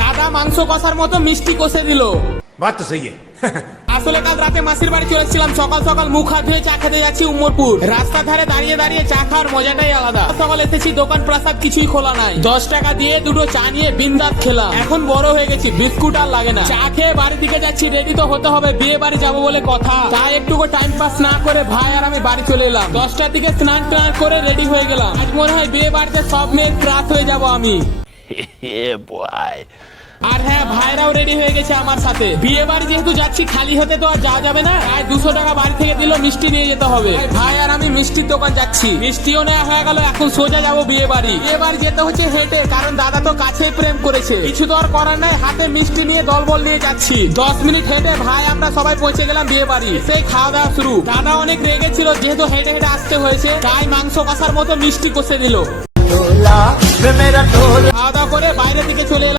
দাদা মাংস কষার মতো মিষ্টি কষে দিল। बात तो सही है। আসলে কাল রাতে মাসির বাড়ি চলেছিলাম, সকাল সকাল মুখ হাত ধুয়ে চা খেতে যাচ্ছি উম্মরপুর। রাস্তার ধারে দাঁড়িয়ে দাঁড়িয়ে চা খাওয়ার মজাটাই আলাদা। সকাল এসেছি, দোকান প্রাসাদ কিছুই খোলা নাই। 10 টাকা দিয়ে দুটো চা নিয়ে বিন্দাস খেলাম। এখন বড় হয়ে গেছি, বিস্কুট আর লাগে না। চা খেয়ে বাড়ির দিকে যাচ্ছি, রেডি তো হতে হবে, বিয়ে বাড়ি যাবো বলে কথা। তাই একটুকু টাইম পাস না করে ভাই আর আমি বাড়ি চলে এলাম। 10টার দিকে স্নান টান করে রেডি হয়ে গেলাম। আজ মনে হয় বিয়ে বাড়িতে সব মেয়ে ক্রাশ হয়ে যাবো আমি। আর হ্যাঁ, ভাইরাও রেডি হয়ে গেছে আমার সাথে। বিয়ে বাড়ি যেহেতু যাচ্ছি, খালি হাতে তো আর যাওয়া যাবে না। তাই 200 টাকা বাড়ি থেকে দিল, মিষ্টি নিয়ে যেতে হবে। ভাই আর আমি মিষ্টির দোকান যাচ্ছি, মিষ্টিও নেওয়া হয়ে গেল। এখন সোজা যাবো বিয়ে বাড়ি। বিয়ে বাড়ি যেতে হচ্ছে হেঁটে, কারণ দাদা তো কাছেই প্রেম করেছে। কিছু তো আর করার নাই, হাতে মিষ্টি নিয়ে দলবল নিয়ে যাচ্ছি। 10 মিনিট হেঁটে ভাই আমরা সবাই পৌঁছে গেলাম বিয়ে বাড়ি। সেই খাওয়া দাওয়া শুরু। দাদা অনেক রেগে ছিল, যেহেতু হেঁটে হেঁটে আসতে হয়েছে, তাই মাংস কষার মতো মিষ্টি কষে দিল। খাওয়া দাওয়া করে বাইরের দিকে চলে এলাম।